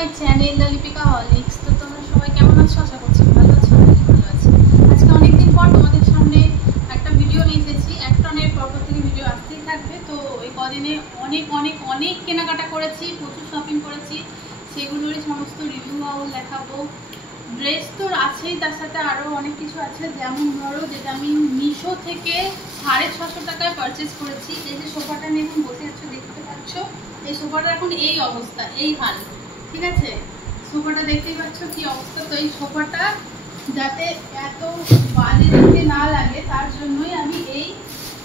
My channel লালিপিকা Horlicks. তো তোমরা সবাই কেমন আছো? আশা করছি ভালো আছো। আমি ভালো আছি। আজকে অনেকদিন পর তোমাদের সামনে একটা ভিডিও নিয়ে এসেছি। একটানের পরপর থেকে ভিডিও আসতেই থাকবে। তো এই কদিনে অনেক অনেক অনেক কেনাকাটা করেছি, প্রচুর শপিং করেছি, সেগুলোরই সমস্ত রিভিউ দেখাবো। ড্রেস তো আছেই, তার সাথে আরও অনেক কিছু আছে। যেমন ধরো, যেটা আমি মিশো থেকে 650 টাকায় পারচেস করেছি। এই যে সোফাটা নিয়ে এখন বসে আছো, দেখতে পাচ্ছ, এই সোফাটা এখন এই অবস্থা, এই হাল, ঠিক আছে? সোফাটা দেখতেই পাচ্ছ কি অবস্থা। তো এই সোফাটা যাতে এত বাজে দেখতে না লাগে, তার জন্যই আমি এই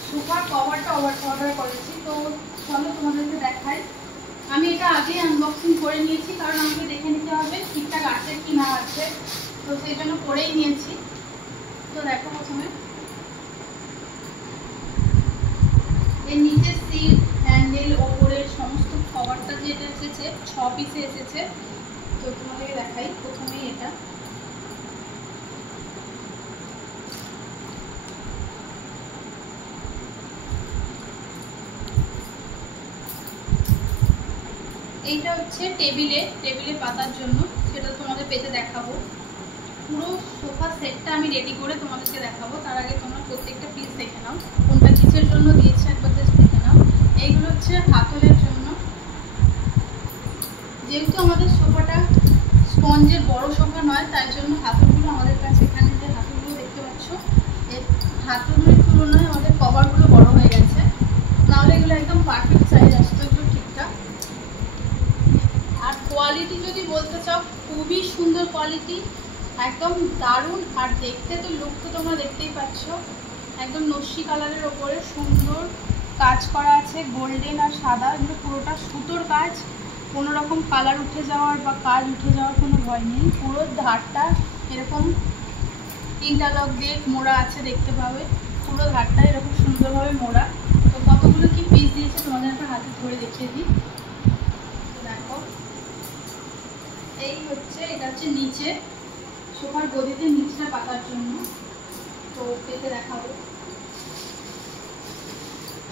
সোফার কভারটা অর্ডার করেছি। তো চলো তোমাদেরকে দেখাই। আমি এটা আগেই আনবক্সিং করে নিয়েছি, কারণ আমাকে দেখে নিতে হবে ঠিকঠাক আছে কি না আছে, তো সেই জন্য করেই নিয়েছি। তো দেখো, প্রথমে এর নিচে সিট, হ্যান্ডেল, ওপরের সমস্ত কভারটা যেটা এসেছে 6 পিসে এসেছে। তো তোমাদেরকে দেখাই প্রথমেই এটা। এইটা হচ্ছে টেবিলে পাতার জন্য, সেটা তোমাদের পেতে দেখাবো। পুরো সোফা সেটটা আমি রেডি করে তোমাদেরকে দেখাবো। তার আগে তোমরা প্রত্যেকটা পিস দেখে নাও, কোনটা কিসের জন্য দিয়েছে একবার জাস্ট দেখে নাও। এইগুলো হচ্ছে হাতলের জন্য। যেহেতু আমাদের সোফাটা স্পঞ্জের বড় সোফা নয়, তাই জন্য হাতলগুলো আমাদের কাছে, এখানে যে হাতলগুলো দেখতে পাচ্ছ, এই হাতলগুলোর তুলনায় আমাদের কভারগুলো বড় হয়ে গেছে। নাহলে এগুলো একদম পারফেক্ট সাইজ আসতো, এগুলো ঠিকঠাক। আর কোয়ালিটি যদি বলতে চাও, খুবই সুন্দর কোয়ালিটি, একদম দারুণ। আর দেখতে তো লুক তো তোমরা দেখতেই পাচ্ছ, একদম নস্যি কালারের ওপরে সুন্দর কাজ করা আছে, গোল্ডেন আর সাদা। এগুলো পুরোটা সুতোর কাজ, কোনো রকম কালার উঠে যাওয়ার বা কাজ উঠে যাওয়ার কোনো ভয় নেই। পুরো ধারটা এরকম ইন্টারলক দিয়ে মোড়া আছে, দেখতে পাবে পুরো ধারটা এরকম সুন্দরভাবে মোড়া। তো কতগুলো কি পিস দিয়েছে তোমাদের একটা হাতে ধরে দেখিয়ে দিই। দেখো, এই হচ্ছে, এটা হচ্ছে নিচে সোফার গদিতে নিচটা পাতার জন্য। তো পেতে দেখাবো,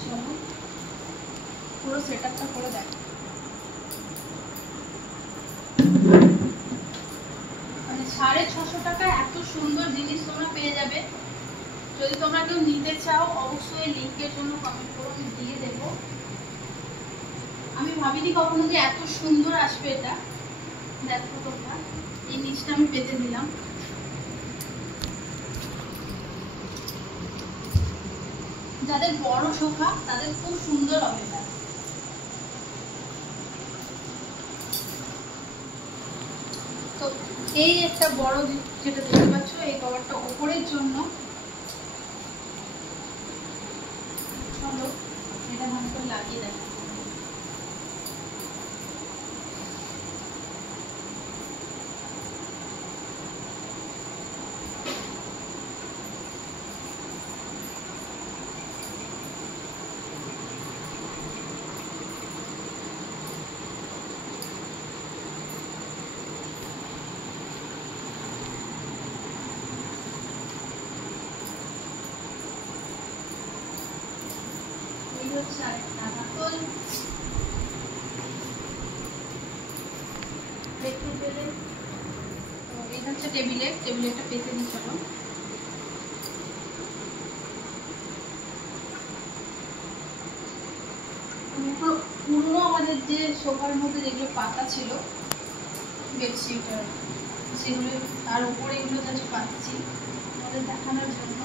চলো পুরো সেট আপটা করে দেখো। মানে 650 টাকায় এত সুন্দর জিনিস তোমরা পেয়ে যাবে। যদি তোমরা কেউ নিতে চাও, অবশ্যই লিঙ্কের জন্য কমেন্ট করো, আমি দিয়ে দেবো। আমি ভাবিনি কখনো যে এত সুন্দর আসবে এটা। দেখো তোমরা, এই নিচটা আমি পেতে দিলাম। যাদের বড় সোফা তাদের খুব সুন্দর হবে এটা। তো এই একটা বড় যেটা দেখতে পাচ্ছ, এই কভারটা ওপরের জন্য। চলো এটা ভালো করে লাগিয়ে দেখো। এটা হচ্ছে টেবিলে একটা পেতে দিই। চলো, পুরোনো আমাদের যে সোফার মধ্যে যেগুলো পাতা ছিল বেডশিট, সেগুলো তার উপরে এগুলো জাস্ট পাচ্ছি আমাদের দেখানোর জন্য।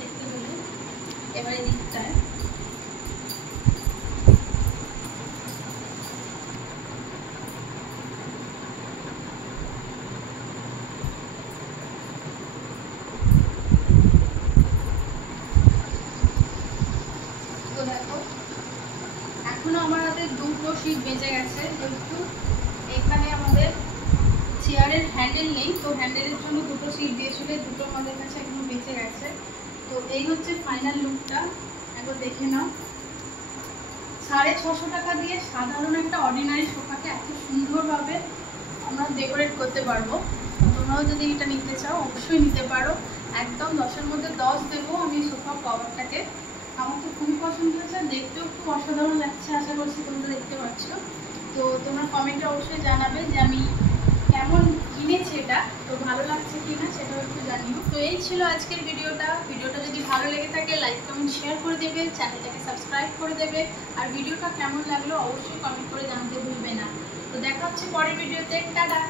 দেখতে পেলে এবারে দিকটায় এখনো আমার হাতে দুটো শীট বেঁচে গেছে, যেহেতু এখানে আমাদের চেয়ারের হ্যান্ডেল নেই। তো হ্যান্ডেলের জন্য দুটো শীট দিয়েছিল, দুটো আমাদের কাছে এখনো বেঁচে গেছে। তো এই হচ্ছে ফাইনাল লুকটা, একবার দেখে নাও। 650 টাকা দিয়ে সাধারণ একটা অর্ডিনারি সোফাকে এত সুন্দরভাবে আমরা ডেকোরেট করতে পারবো। তোমরাও যদি এটা নিতে চাও অবশ্যই নিতে পারো। একদম 10-এর মধ্যে 10 দেবো আমি সোফা কভারটাকে। আমার তো খুবই পছন্দ হয়েছে, দেখতেও খুব অসাধারণ লাগছে, আশা করছি তোমরা দেখতে পাচ্ছ। তো তোমরা কমেন্টে অবশ্যই জানাবে যে আমি কেমন কিনেছি এটা, তো ভালো লাগছে কিনা সেটাও একটু জানিও। তো এই ছিল আজকের ভিডিওটা যদি ভালো লেগে থাকে লাইক কমেন্ট শেয়ার করে দেবে, চ্যানেলটাকে সাবস্ক্রাইব করে দেবে, আর ভিডিওটা কেমন লাগলো অবশ্যই কমেন্ট করে জানাতে ভুলবে না। তো দেখা হচ্ছে পরের ভিডিওতে, টাটা।